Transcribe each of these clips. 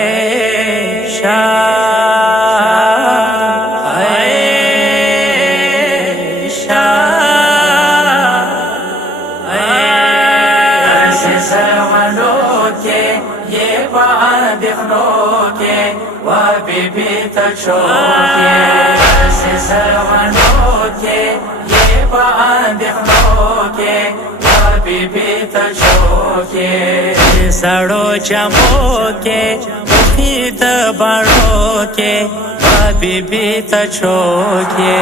आयशा आयशा ऐसे सरवनों के ये बादलों के वह बीबी तछोके ऐसे सरवनों के ये बादलों के वह बीबी तछोके सड़ो चमोके मुखित बड़ो के बीबी तछोके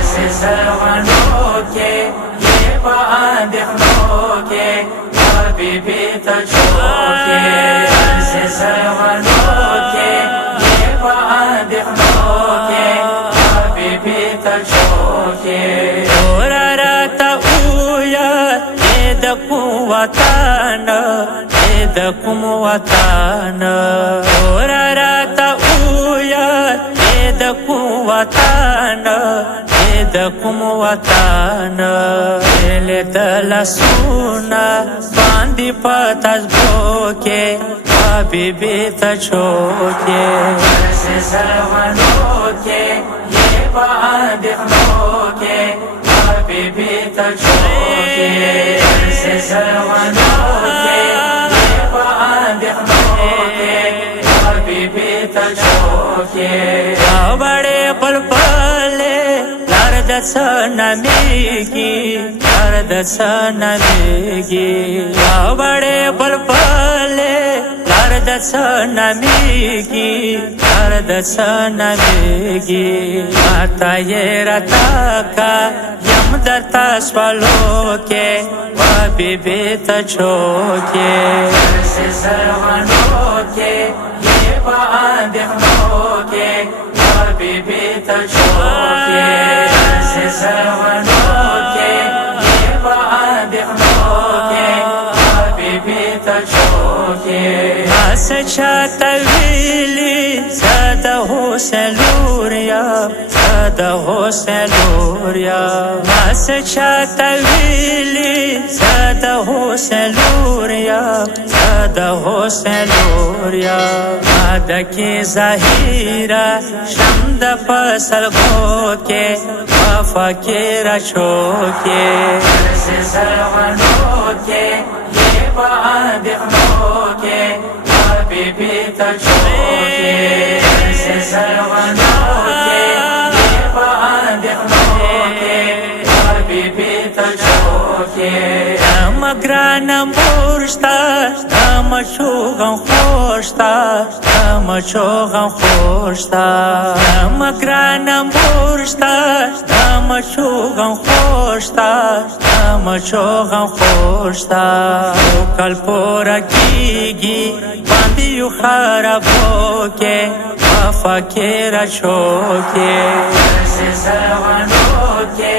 ऐसे सरवनों के ये बादलों के बीबी तछोके ऐसे सरवनों के ये बादलों के बीबी तछोके ओरा राता उया Edakum watana Ora rata uya Edakum watana Ele de la suna Bandi patas boke Habibi tachoke Aise sarvanoke Ye baadihnoke Habibi tachoke Aise sarvanoke बड़े पल पले दर्द सनमेगी बड़े पल पले दर्द सनमेगी माता ये रता का यम दर्ता स्वलो के वह बीबी तछोके ऐसे सरवनों के ये बादलों के वह बीबी तछोके ऐसे सरवनों के ये बादलों के वह बीबी तछोके हस छतविली सदा हो सेलूरिया हस छतविली सदा हो सेलूरिया आद की ज़हीरा शम्द फसल गोके फकीर छोके ऐसे सरवनों के ये बादलों के बीबी तछोके ऐसे सरवनों के ये बादलों के बीबी तछोके Grana mursta, ama chugan khosta, ama grana mursta, ama chugan khosta, kalpora kigi, bandi yu kharaboke, fakira choke, ऐसे सरवनों के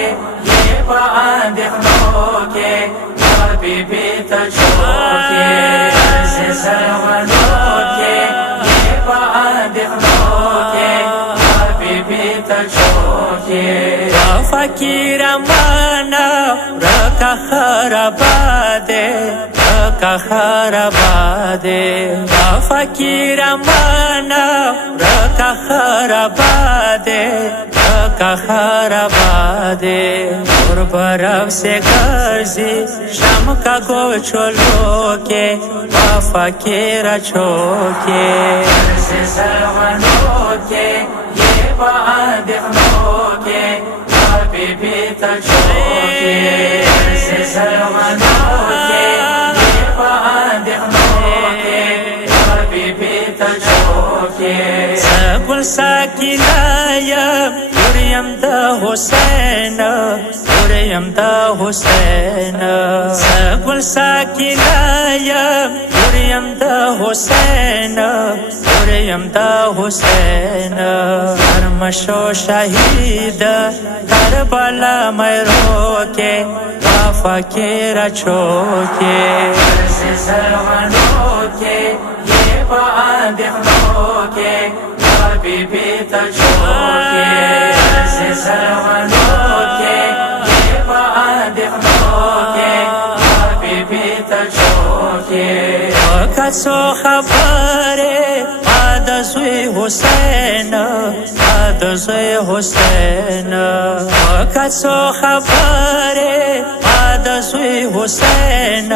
ये बादलों के बीबी तछोके ऐसे सरवनों के ये बादलों के बीबी तछोके फकीर माना रका खराबादे फकीर माना रका खराबादे और बर्फ से गर्जी शाम का गो छोलो के फकीर छोके ऐसे सरवनों के ये बादलों के बीबी तछोके ऐसे सरवनों के ये बादलों के बीबी तछोके सगुल साकिनाया Uryam da Hussein Sagul sakinaya Uryam da Hussein Armasho shahida Karbala mai roke Fakira choke ऐसे सरवनों के ये बादलों के बीबी तछोके ऐसे सरवनों के ये बादलों के बीबी तछोके وکڅو خبره د زوی حسین د زوی حسین وکڅو خبره د زوی حسین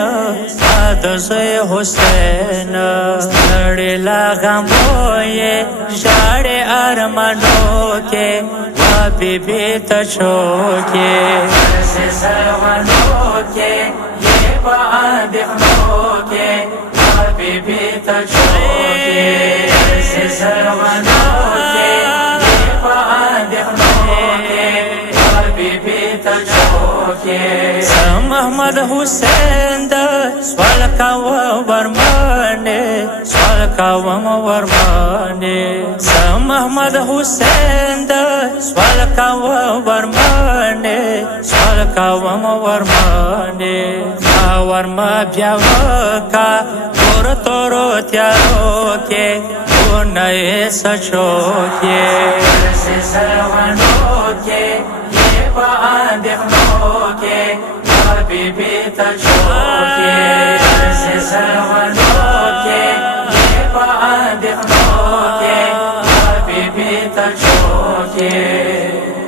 د زوی حسین ستړي لا غمو یې ژاړې ارمانو کې وا بیبي ته چوکې زلغنو کې یې په اندېښنو کې وا بیبي ته چوکې زلغنو کې یې په اندېښنو کې وا بیبي ته چوکې محمد حسین دا سوال کاوه ورمانه سوال کاوه ورمانه محمد حسین دا سوال کاوه ورمانه سوال کاوه ورمانه ورما بیا وکا تور تور تیارو کې نه سچو کې زلغنو کې یې په اندېښنو کې بیبي ته چوکې زلغنو کې یې په اندېښنو کې بیبي ته چوکې